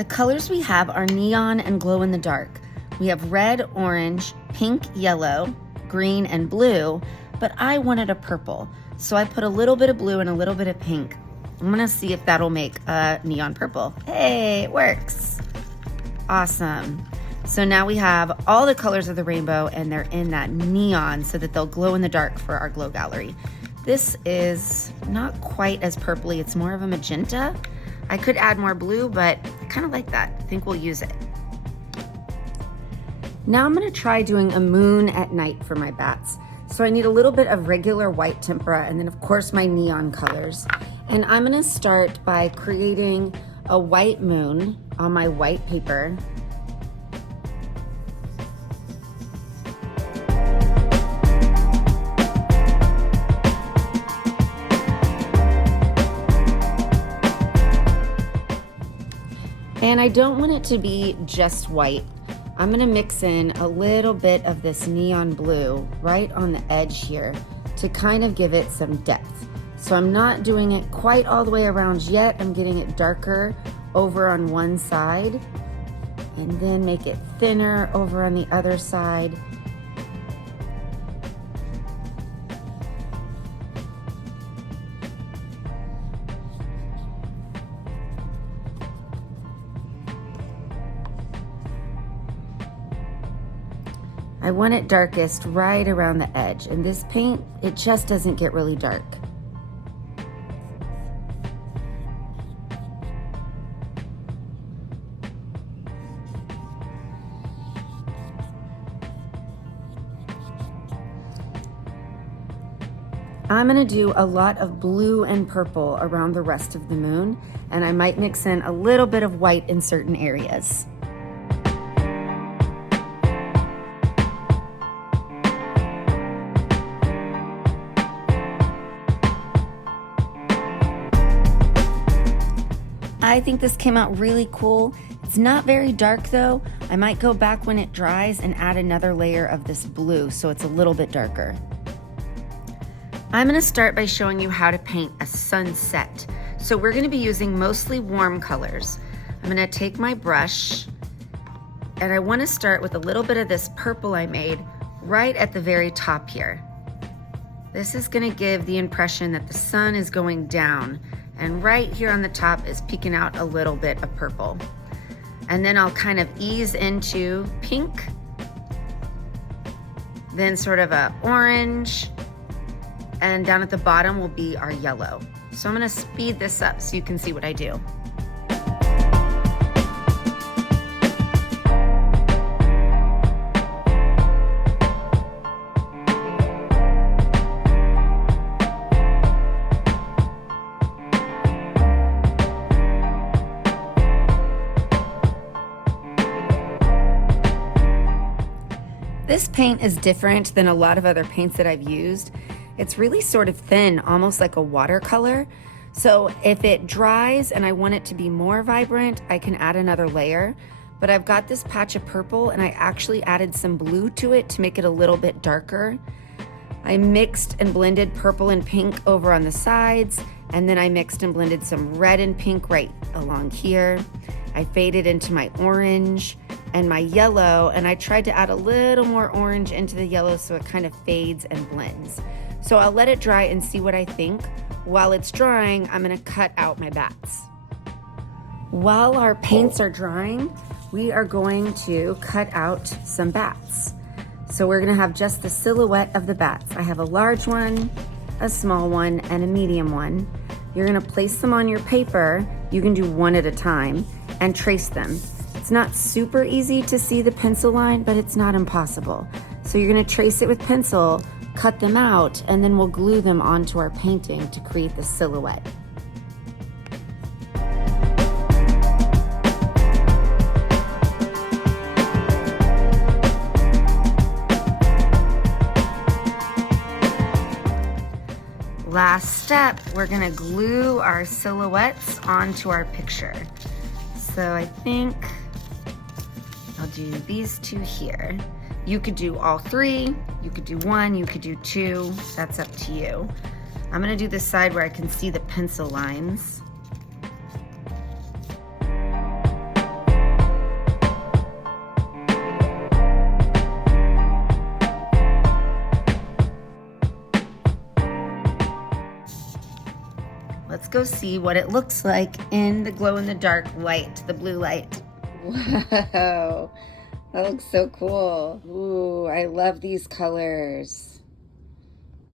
The colors we have are neon and glow in the dark. We have red, orange, pink, yellow, green, and blue, but I wanted a purple. So I put a little bit of blue and a little bit of pink. I'm gonna see if that'll make a neon purple. Hey, it works. Awesome. So now we have all the colors of the rainbow and they're in that neon so that they'll glow in the dark for our glow gallery. This is not quite as purpley, it's more of a magenta. I could add more blue, but I kind of like that. I think we'll use it. Now I'm gonna try doing a moon at night for my bats. So I need a little bit of regular white tempera and then of course my neon colors. And I'm gonna start by creating a white moon on my white paper. And I don't want it to be just white. I'm gonna mix in a little bit of this neon blue right on the edge here to kind of give it some depth. So I'm not doing it quite all the way around yet. I'm getting it darker over on one side and then make it thinner over on the other side. I want it darkest right around the edge, and this paint, it just doesn't get really dark. I'm gonna do a lot of blue and purple around the rest of the moon, and I might mix in a little bit of white in certain areas. I think this came out really cool. It's not very dark though. I might go back when it dries and add another layer of this blue so it's a little bit darker. I'm gonna start by showing you how to paint a sunset. So we're gonna be using mostly warm colors. I'm gonna take my brush and I wanna start with a little bit of this purple I made right at the very top here. This is gonna give the impression that the sun is going down, and right here on the top is peeking out a little bit of purple. And then I'll kind of ease into pink, then sort of a orange, and down at the bottom will be our yellow. So I'm gonna speed this up so you can see what I do. This paint is different than a lot of other paints that I've used. It's really sort of thin, almost like a watercolor. So if it dries and I want it to be more vibrant, I can add another layer. But I've got this patch of purple and I actually added some blue to it to make it a little bit darker. I mixed and blended purple and pink over on the sides, and then I mixed and blended some red and pink right along here. I faded into my orange and my yellow, and I tried to add a little more orange into the yellow so it kind of fades and blends. So I'll let it dry and see what I think. While it's drying, I'm gonna cut out my bats. While our paints are drying, we are going to cut out some bats. So we're gonna have just the silhouette of the bats. I have a large one, a small one, and a medium one. You're gonna place them on your paper. You can do one at a time and trace them. It's not super easy to see the pencil line, but it's not impossible. So you're gonna trace it with pencil, cut them out, and then we'll glue them onto our painting to create the silhouette. Last step, we're gonna glue our silhouettes onto our picture. So I think I'll do these two here. You could do all three, you could do one, you could do two, that's up to you. I'm gonna do this side where I can see the pencil lines. Let's go see what it looks like in the glow-in-the-dark light, the blue light. Wow, that looks so cool. Ooh, I love these colors.